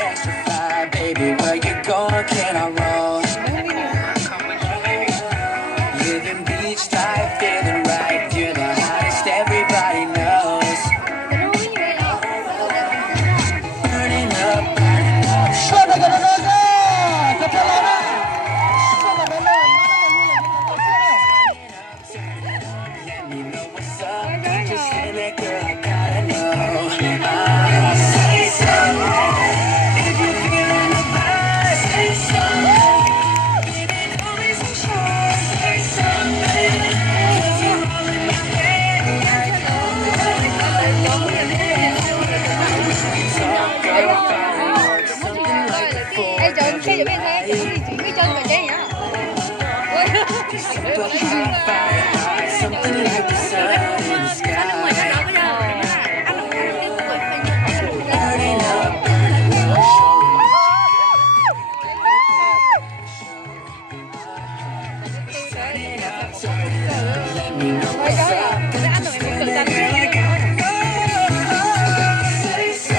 Extra fly, baby, where you going? Can I roll? Living beach life, feeling right. You're the hottest, everybody knows. Burning up, burning up. Let me know what's up. Just say that, girl, I gotta know. Say so. If you're feeling the vibe, say so. Baby, don't be so shy. Say something. 'Cause you're all in my head. Talk, girl, fireworks, something like the fourth Ê trời, of cái bên July. thế, chuẩn bị chuyển cái chân rồi chứ nhá. Super hot fire, something like the sun in the sky. Burning up, burning up, let me know what's up. Just say that, girl, I gotta know. Say so.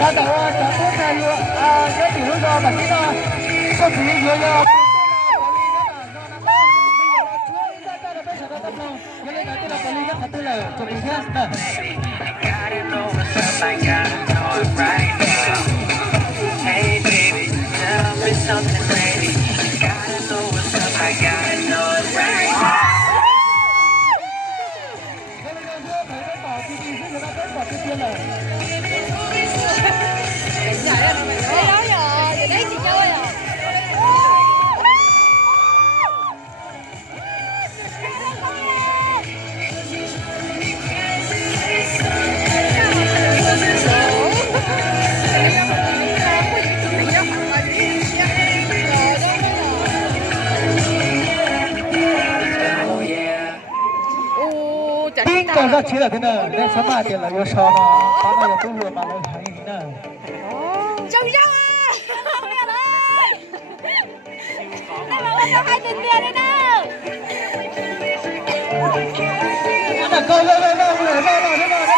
Ban đầu cho tốt giới thiệu cho bà chị có thể vừa vừa Hey baby, tell me something, baby. Gotta know what's up, I gotta know it right now. Đây đó giờ, giờ đấy chị chơi à. Oh yeah. Ồ, chả Tiếng ta còn rồi. rất chỉ là thế này nên sớm mai tiền là yêu so nó bán là cũng vừa mà lại thấy nè Trông nhau à. Không nghe đây. Đây mà con cho hai tiền tiền đây nào. là coi lên lên lên lên lên lên lên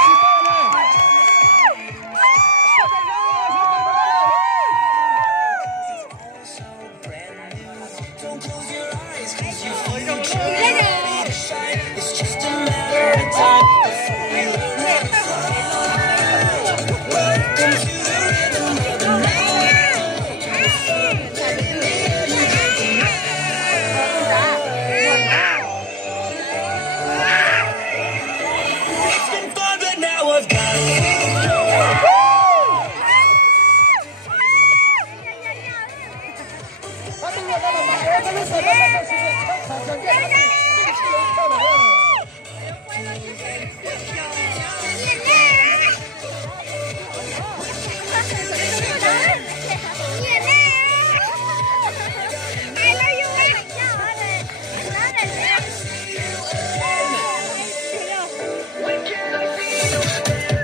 It's just a matter of time before we run Welcome to the rhythm of the It's been fun, but now I've got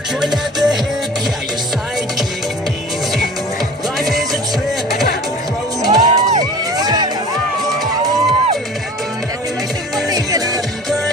Join at the hip, yeah, your sidekick needs you. Life is a trip, and the road map leads you. Let the mountains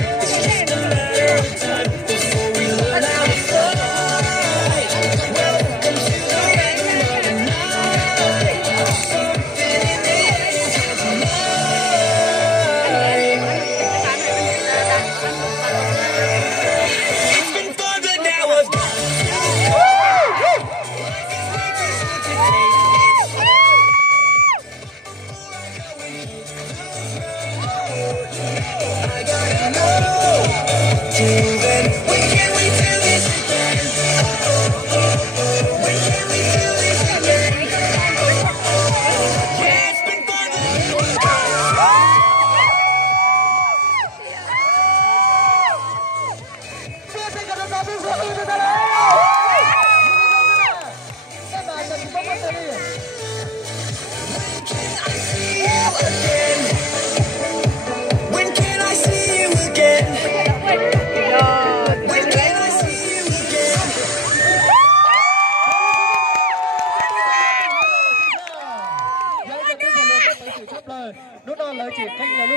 lời nút nó lời chỉ thanh là